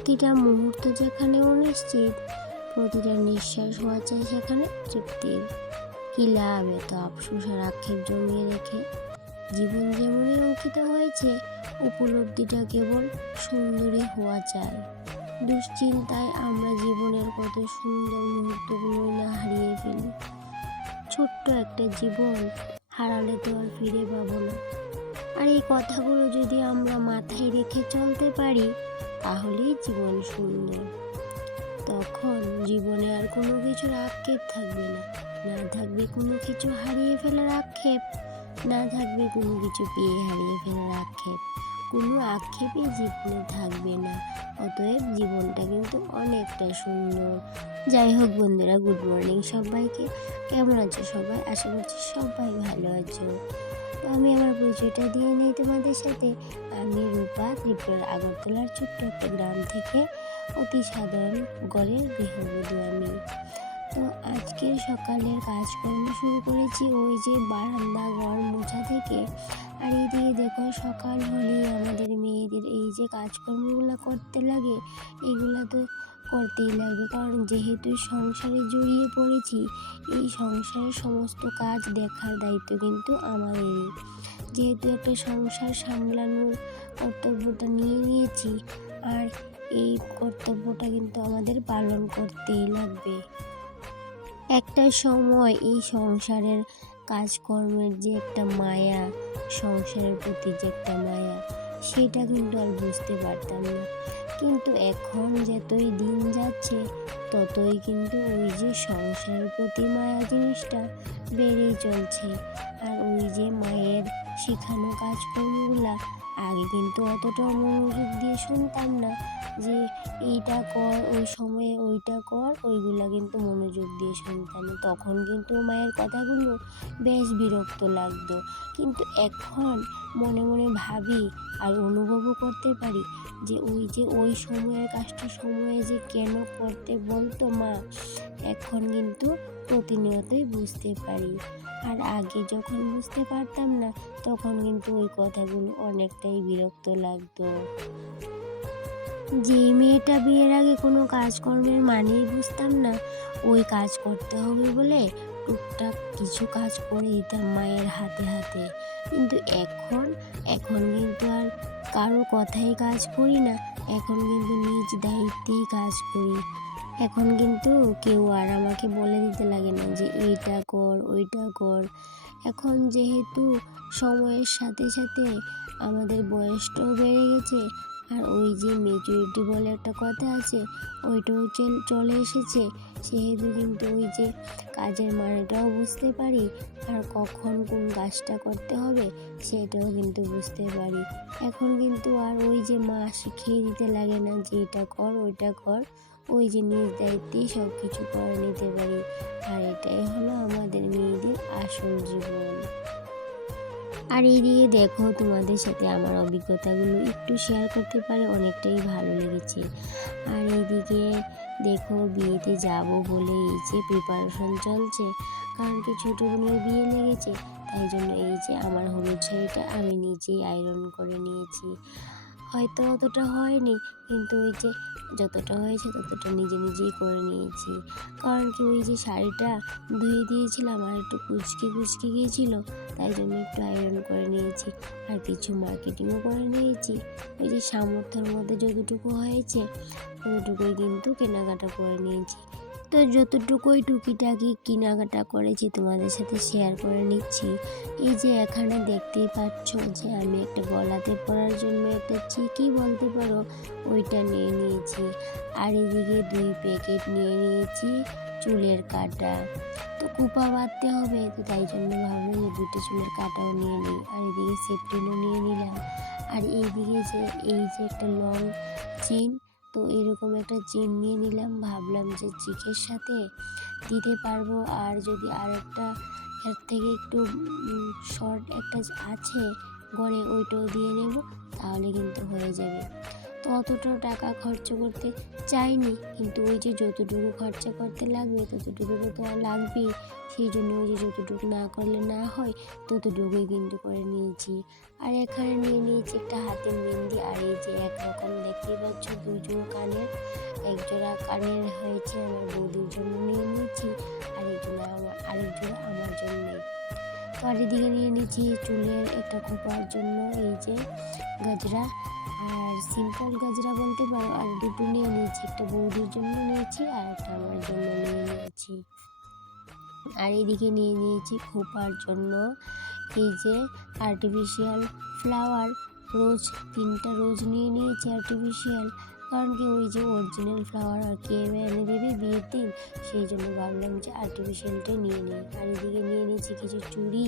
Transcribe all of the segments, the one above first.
প্রতিটা মুহূর্ত যেখানে অনিশ্চিত, প্রতিটা নিঃশ্বাস হওয়া চাই সেখানে তৃপ্তির। কি লাভ এত আফসোস আর আক্ষেপ জমিয়ে রেখে? জীবন যেমনই অঙ্কিত হয়েছে, উপলব্ধিটা কেবল সুন্দরী হওয়া চাই। দুশ্চিন্তায় আমরা জীবনের কত সুন্দর মুহূর্তগুলোই না হারিয়ে ফেলি। ছোট্ট একটা জীবন হারালে তো আর ফিরে পাবো না। আর এই কথাগুলো যদি আমরা মাথায় রেখে চলতে পারি, তাহলেই জীবন সুন্দর। তখন জীবনে আর কোনো কিছুর আক্ষেপ থাকবে না। না থাকবে কোনো কিছু হারিয়ে ফেলার আক্ষেপ, না থাকবে কোনো কিছু পেয়ে হারিয়ে ফেলার আক্ষেপ। কোনো আক্ষেপই জীবনে থাকবে না। অতএব জীবনটা কিন্তু অনেকটা সুন্দর। যাই হোক বন্ধুরা, গুড মর্নিং সবাইকে। কেমন আছো সবাই? আশা করছি সবাই ভালো আছো। তো আমি আমার পরিচয়টা দিয়ে নিই তোমাদের সাথে। আমি রূপা, ত্রিপুরার আগরতলার ছোট্ট একটা গ্রাম থেকে অতি সাধারণ ঘরের গৃহবধূ আমি। তো আজকের সকালের কাজকর্ম শুরু করেছি ওই যে বারান্দা ঘর মোছা থেকে। আর এইদিকে দেখো, সকাল হলেই আমাদের মেয়েদের এই যে কাজকর্মগুলো করতে লাগে, এগুলা তো করতেই লাগবে। কারণ যেহেতু সংসারে জড়িয়ে পড়েছি, এই সংসারের সমস্ত কাজ দেখার দায়িত্ব কিন্তু আমাদেরই। যেহেতু একটা সংসার সামলানোর কর্তব্যটা নিয়ে নিয়েছি, আর এই কর্তব্যটা কিন্তু আমাদের পালন করতেই লাগবে। একটা সময় এই সংসারের কাজকর্মের যে একটা মায়া, সংসারের প্রতি যে একটা মায়া, সেটা কিন্তু আর বুঝতে পারতাম না। কিন্তু এখন যতই দিন যাচ্ছে, ততই কিন্তু ওই যে সংসারের প্রতি মায়া জিনিসটা বেড়েই চলছে। আর ওই যে মায়ের শেখানো কাজকর্মগুলা আগে কিন্তু অতটা মনোযোগ দিয়ে শুনতাম না, যে এইটা কর, ওই সময়ে ওইটা কর, ওইগুলা কিন্তু মনোযোগ দিয়ে শুনতাম। তখন কিন্তু মায়ের কথাগুলো বেশ বিরক্ত লাগতো। কিন্তু এখন মনে মনে ভাবি আর অনুভবও করতে পারি যে ওই সময়ের কাজটা সময়ে যে কেন করতে বলতো মা, এখন কিন্তু প্রতিনিয়তই বুঝতে পারি। আর আগে যখন বুঝতে পারতাম না, তখন কিন্তু ওই কথাগুলো অনেকটাই বিরক্ত লাগতো। যে মেয়েটা বিয়ের আগে কোনো কাজকর্মের মানেই বুঝতাম না, ওই কাজ করতে হবে বলে টুকটাক কিছু কাজ করে দিতাম মায়ের হাতে হাতে। কিন্তু এখন কিন্তু আর কারো কথাই কাজ করি না। এখন কিন্তু নিজ দায়িত্বেই কাজ করি। এখন কিন্তু কেউ আর আমাকে বলে দিতে লাগে না যে এইটা কর, ওইটা কর। এখন যেহেতু সময়ের সাথে সাথে আমাদের বয়সটাও বেড়ে গেছে, আর ওই যে মেচুরিটি বলে একটা কথা আছে, ওইটাও চলে এসেছে। সেহেতু কিন্তু ওই যে কাজের মানেটাও বুঝতে পারি, আর কখন কোন কাজটা করতে হবে সেটাও কিন্তু বুঝতে পারি। এখন কিন্তু আর ওই যে মা শিখিয়ে দিতে লাগে না যে এটা কর, ওইটা কর। ওই যে নিজ দায়িত্বেই সব কিছু করে নিতে পারি। আর এটাই হলো আমাদের মেয়েদের আসল জীবন। আর এইদিকে দেখো, তোমাদের সাথে আমার অভিজ্ঞতাগুলো একটু শেয়ার করতে পারে অনেকটাই ভালো লেগেছে। আর এইদিকে দেখো, বিয়েতে যাব বলে এই যে প্রিপারেশন চলছে। কারণ কি, ছোটো বোনের বিয়ে লেগেছে, তাই জন্য এই যে আমার হলুদ শাড়িটা আমি নিজেই আয়রন করে নিয়েছি। হয়তো অতটা হয়নি, কিন্তু ওই যে যতটা হয়েছে ততটা নিজেই করে নিয়েছি। কারণ কি, ওই যে শাড়িটা ধুয়ে দিয়েছিলাম আর একটু কুচকে গিয়েছিল, তাই জন্য একটু আয়রন করে নিয়েছি। আর কিছু মার্কেটিংও করে নিয়েছি। ওই যে সামর্থ্যের মধ্যে যতটুকু হয়েছে ততটুকুই কিন্তু কেনাকাটা করে নিয়েছি। তো যতটুকুই টুকিটাকি কেনাকাটা করেছি তোমাদের সাথে শেয়ার করে নিচ্ছি। এই যে এখানে দেখতেই পাচ্ছ যে আমি একটা গলাতে পরার জন্য একটা চিকি বলতে পারো, ওইটা নিয়ে নিয়েছি। আর এদিকে 2 প্যাকেট নিয়ে নিয়েছি চুলের কাঁটা। তো কুপা বাঁধতে হবে, তো তাই জন্য ভাবলাম যে 2টো চুলের কাঁটাও নিয়ে নিই। আর এদিকে সেফটিনও নিয়ে নিলাম। আর এইদিকে যে এই যে একটা লং চেন, তো এরকম একটা চেন নিয়ে নিলাম। ভাবলাম যে চিকের সাথে দিতে পারবো, আর যদি আর একটা এর থেকে একটু শর্ট একটা আছে ঘরে, ওইটাও দিয়ে নেব, তাহলে কিন্তু হয়ে যাবে। তো অতটাও টাকা খরচ করতে চাইনি, কিন্তু ওই যে যতটুকু খরচা করতে লাগবে ততটুকু তো আর লাগবেই। সেই জন্য ওই যে যতটুকু না করলে না হয় ততটুকুই কিন্তু করে নিয়েছি। আর এখানে নিয়ে নিয়েছি একটা হাতের মেহেন্দি, আর এই যে একরকম দেখতেই পাচ্ছ দুজোড়া কানের, একজোড়া কানের হয়েছে আমার বৌদির জন্য নিয়ে নিয়েছি, আরেক জোড়া আমার জন্য। তো আর এদিকে নিয়ে নিয়েছি চুলের একটা খোপার জন্য এই যে গজরা, আর সিম্পল গজরা বলতে পারো, আর দুটো নিয়ে নিয়েছি, একটা বৌদির জন্য নিয়েছি আর একটা আমার জন্য নিয়ে নিয়েছি। আর এদিকে নিয়ে নিয়েছি খোপার জন্য এই যে আর্টিফিশিয়াল ফ্লাওয়ার, রোজ 3টা রোজ নিয়ে নিয়েছি আর্টিফিশিয়াল, কারণ কি ওই যে অরিজিনাল ফ্লাওয়ার আর কে এনে দেবে বিয়ের দিন, সেই জন্য ভাবলাম যে আর্টিফিশিয়ালটাই নিয়ে নিই। আর এদিকে নিয়ে নিয়েছি কিছু চুড়ি,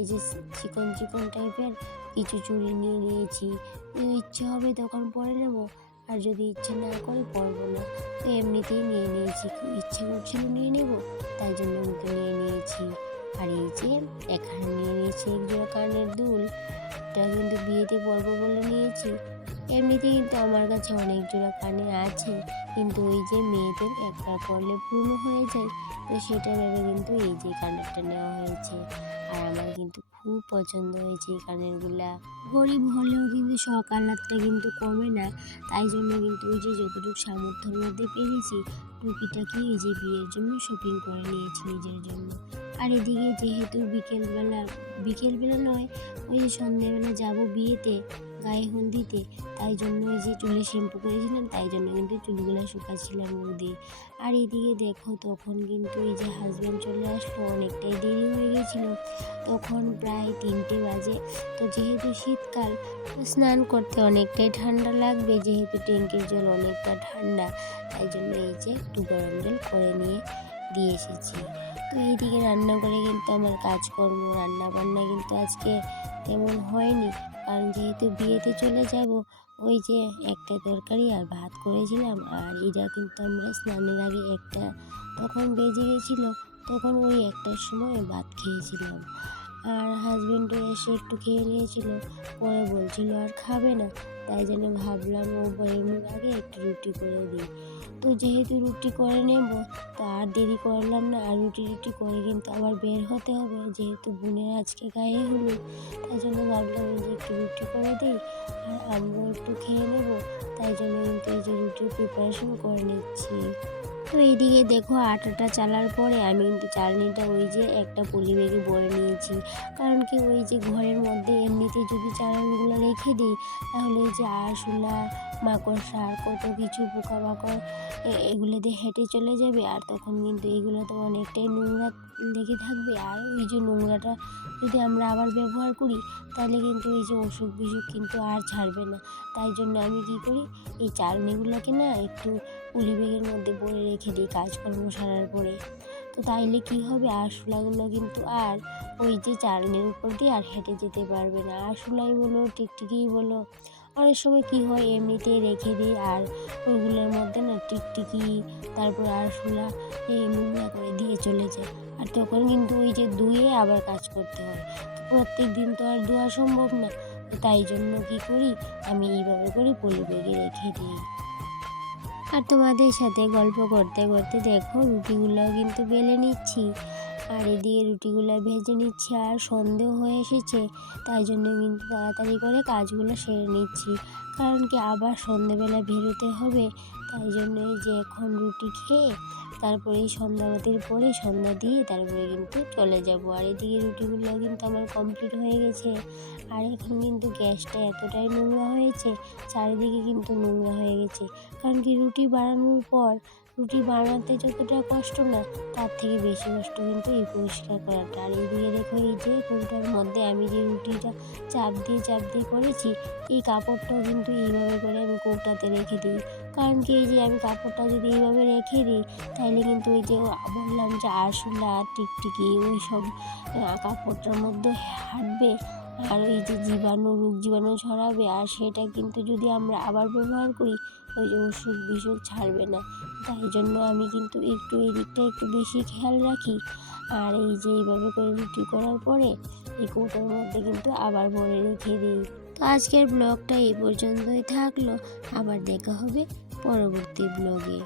এই যে চিকন চিকন টাইপের কিছু চুড়ি নিয়ে নিয়েছি। ইচ্ছে হবে তখন পরে নেব, আর যদি ইচ্ছে না করে পরবো না। তো এমনিতেই নিয়ে নিয়েছি, ইচ্ছে করছিল নিয়ে নেব, তাই জন্য কিন্তু নিয়ে নিয়েছি। আর এই যে এখানে নিয়ে নিয়েছি একজোড়া কানের দুল, এটা কিন্তু বিয়েতে পরবো বলে নিয়েছি। এমনিতে কিন্তু আমার কাছে অনেক জোড়া কানের আছে, কিন্তু ওই যে মেয়েদের একবার পরলে পুরনো হয়ে যায়, তো সেটা ভেবে কিন্তু এই যে কানেরটা নেওয়া হয়েছে। আর আমার কিন্তু খুব পছন্দ হয়েছে এই কানেরগুলা। গরিব হলেও কিন্তু শখ আহ্লাদটা কিন্তু কমে না, তাই জন্য কিন্তু ওই যে যতটুকু সামর্থ্যের মধ্যে পেরেছি টুকিটাকি এই যে বিয়ের জন্য শপিং করে নিয়েছি নিজের জন্য। আর এদিকে যেহেতু বিকেলবেলা নয়, ওই যে সন্ধ্যেবেলা যাবো বিয়েতে গায়ে হলদিতে, তাই জন্য ওই যে চুলে শ্যাম্পু করেছিলাম, তাই জন্য কিন্তু চুলগুলো শুকাচ্ছিলাম রোদে। আর এদিকে দেখো তখন কিন্তু এই যে হাজব্যান্ড চলে আসলো, অনেকটাই দেরি হয়ে গেছিলো, তখন প্রায় 3টে বাজে। তো যেহেতু শীতকাল, স্নান করতে অনেকটাই ঠান্ডা লাগবে, যেহেতু ট্যাঙ্কির জল অনেকটা ঠান্ডা, তাই জন্য এই যে একটু গরম জল করে নিয়ে দিয়ে এসেছি। তো এইদিকে রান্না করে কিন্তু আমার কাজকর্ম রান্না বান্না কিন্তু আজকে তেমন হয়নি, কারণ যেহেতু বিয়েতে চলে যাব, ওই যে একটা তরকারি আর ভাত করেছিলাম, আর এটা কিন্তু আমরা স্নানের আগে একটা তখন বেজে গেছিলো, তখন ওই 1টার সময় ভাত খেয়েছিলাম। আর হাজব্যান্ডও এসে একটু খেয়ে নিয়েছিল, পরে বলছিল আর খাবে না, তাই জন্য ভাবলাম ও বেরোনোর আগে একটু রুটি করে দিই। তো যেহেতু রুটি করে নেব, তো আর দেরি করলাম না, আর রুটি করে কিন্তু আবার বের হতে হবে, যেহেতু বোনের আজকে গায়ে হলুদ, তাই জন্য ভাবলাম এই যে একটু রুটি করে দিই আর আমরাও একটু খেয়ে নেব, তাই জন্য কিন্তু এই যে রুটির প্রিপারেশন করে নিচ্ছি। তো এইদিকে দেখো আটাটা চালার পরে আমি কিন্তু চালনিটা ওই যে একটা পলি ব্যাগে ভরে নিয়েছি, কারণ কি ওই যে ঘরের মধ্যে এমনিতে যদি চালানগুলো রেখে দিই, তাহলে এই যে আরশোলা মাকড়সা আর কত কিছু পোকামাকড় এগুলো দিয়ে হেঁটে চলে যাবে, আর তখন কিন্তু এগুলো তো অনেকটাই নোংরা লেগে থাকবে, আর ওই যে নোংরাটা যদি আমরা আবার ব্যবহার করি, তাহলে কিন্তু এই যে অসুখ বিসুখ কিন্তু আর ছাড়বে না। তাই জন্য আমি কী করি, এই চালনিগুলোকে না একটু পলি ব্যাগের মধ্যে ভরে রেখে দিই কাজকর্ম সারার পরে। তো তাইলে কি হবে, আরশোলাগুলো কিন্তু আর ওই যে চালনির উপর দিয়ে আর হেঁটে যেতে পারবে না। আরশোলাই বলো টিকটিকিই বলো, অনেক সময় কি হয় এমনিতেই রেখে দিই, আর ওইগুলোর মধ্যে না টিকটিকি তারপর আরশোলা এই নোংরা করে দিয়ে চলে যায়, আর তখন কিন্তু ওই যে ধুয়ে আবার কাজ করতে হয়। তো প্রত্যেক দিন তো আর ধোয়া সম্ভব না, তো তাই জন্য কী করি, আমি এইভাবে করে পলি ব্যাগে রেখে দিই। আর তোমাদের সাথে গল্প করতে করতে দেখো রুটিগুলো কিন্তু বেলে নিচ্ছি, আর এদিকে রুটিগুলো ভেজে নিচ্ছি, আর সন্ধেও হয়ে এসেছে, তাই জন্য কিন্তু তাড়াতাড়ি করে কাজগুলো সেরে নিচ্ছি, কারণ কি আবার সন্ধেবেলা বেরোতে হবে, তাই জন্য এই যে এখন রুটি খেয়ে তারপরে এই সন্ধ্যাবাতির পরে সন্ধ্যা দিয়ে তারপরে কিন্তু চলে যাব। আর এদিকে রুটিগুলো কিন্তু আমার কমপ্লিট হয়ে গেছে, আর এখন কিন্তু গ্যাসটা এতটাই নোংরা হয়েছে, চারিদিকে কিন্তু নোংরা হয়ে গেছে, কারণ কি রুটি বানানোর পর রুটি বানাতে যতটা কষ্ট না, তার থেকে বেশি কষ্ট কিন্তু এই পরিষ্কার করাটা। আর এইদিকে দেখো এই যে কৌটার মধ্যে আমি যে রুটিটা চাপ দিয়ে করেছি, এই কাপড়টাও কিন্তু এইভাবে করে আমি কৌটাতে রেখে দিই, কারণ কি এই যে আমি কাপড়টা যদি এইভাবে রেখে দিই, তাহলে কিন্তু ওই যে বললাম যে আরশোলা টিকটিকি ওই সব কাপড়টার মধ্যে হাঁটবে, আর এই যে রোগ জীবাণু ছড়াবে, আর সেটা কিন্তু যদি আমরা আবার ব্যবহার করি, ওই যে অসুখ বিসুখ ছাড়বে না। তাই জন্য আমি কিন্তু একটু এই দিকটা একটু বেশি খেয়াল রাখি। আর এই যে এইভাবে করে রুটি করার পরে এই কৌটোর মধ্যে কিন্তু আবার ভরে রেখে দিই। তো তো আজকের ব্লগটা এই পর্যন্তই থাকলো, আবার দেখা হবে পরবর্তী ব্লগে।